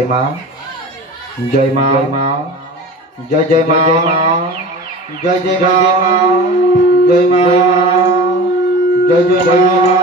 जय माँ जय माँ जय जय माँ जय जय माँ जय माँ जय जय माँ।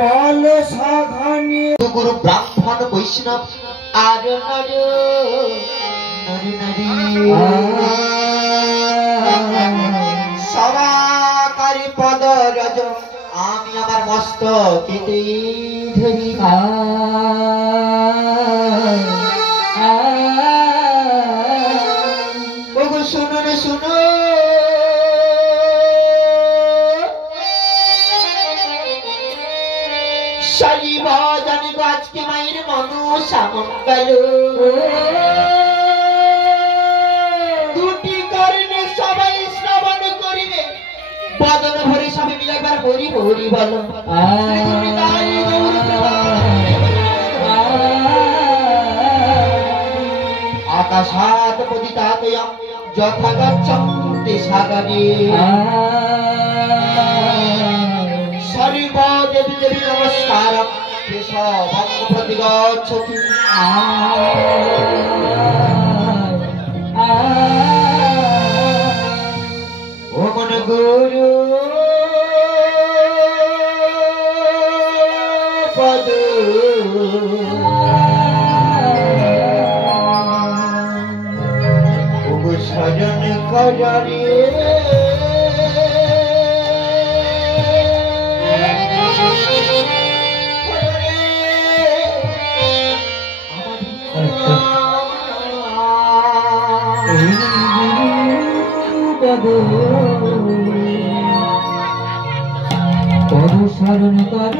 বল সাধনে গুরু ব্রাহ্মণ বৈষ্ণব আর নর নারী সবাকারী পদ রজ আমি আমার মস্তকেতে ধরি ওগো শুনো রে শুনো জানি আজকে মায়ের মনসা মঙ্গল দুটি কারণে সবাই শ্রবণ করিবে বদন ভরে সবে মিলাবার হরি হরি বল আকাশাত পতিতাতয়া যথা গচ্ছন্তি সাগরে সর্বদেবী দেবী নমস্কারম কেশবং প্রতি গচ্ছতি ও মন গুরু পদ ও শরণ করি অনুসরণ কর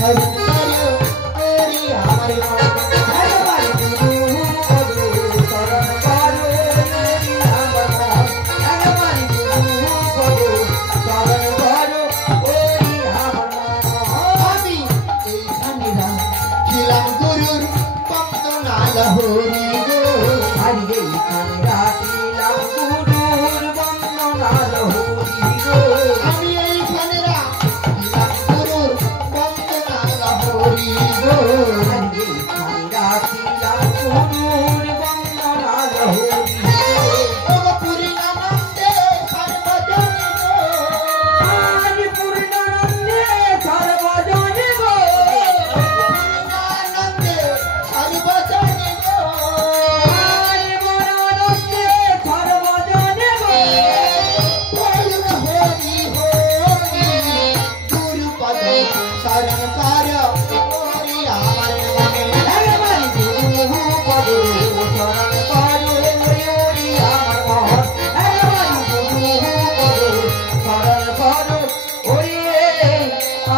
শরণ করো ওরে আমার মন একবার গুরু পদ শরণ করো ওরে আমার মন একবার গুরু পদ শরণ করো ওরে আমার মন আমি এইখানে খিলাম গুরুর বন্দনা লহরি গো আরে এখানে রাখিলাম গুরুর বন্দনা লহরি গো আমি এইখানে খিলাম গুরুর বন্দনা লহরি গো আরে এখানে রাখিলাম গুরুর বন্দনা লহরি গো পূর্ণানন্দে সর্বজনে গো আজ পূর্ণানন্দে সর্বজনে গো পূর্ণানন্দে সর্বজনে গো আজ পূর্ণানন্দে সর্বজনে গো বলুন হরি হরি গুরু পদ শরণ কর হরি আমার মনে একবার গুরু পদ শরণ করো ওরে আমার মন একবার গুরু পদ শরণ করো ওরে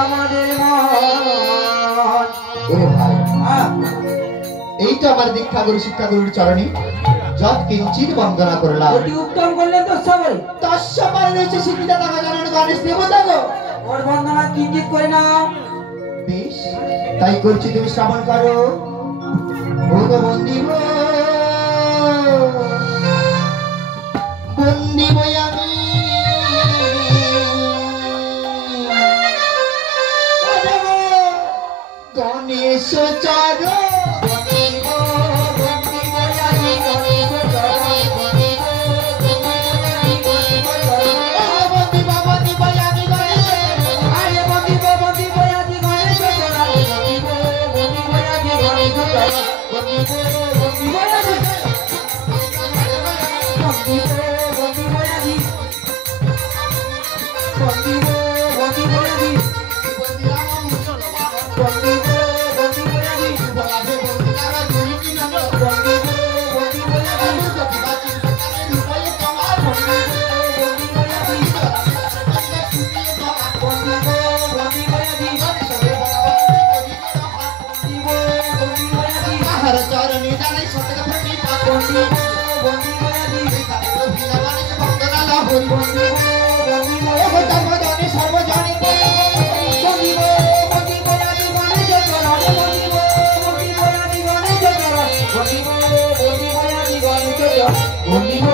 আমাদের মন ওরে ভাই আহ এই তো আমার দীক্ষা গুরু শিক্ষা গুরুর চরণে যত কিঞ্চিত বন্দনা করলাম অতি উত্তম করলেন তো সবাই তস্যমার রয়েছে শিক্ষিতা টাকা জানানো গণেশ দেবতা গো ওর বন্দনা কিঞ্চিত করে নাও বেশ তাই করছি তুমি শ্রবণ করো ও গো বন্দিব বন্দিব আমি গণেশ চর বন্দিব বন্দিব আমি গণেশ চর বন্দিব বন্দিব বন্দিব আমি গণেশ আরে বন্দিব বন্দিব আজি গণেশ চরা বন্দিব বন্দিব আজি গণেশ চরা বন্দিব বন্দিব আজি বন্দিব বন্দিব আজি বন্দিব বন্দিব আজি বন্দিব বন্দিব আজি চরণে জানাই সত্য সর্বজনে বন্দিব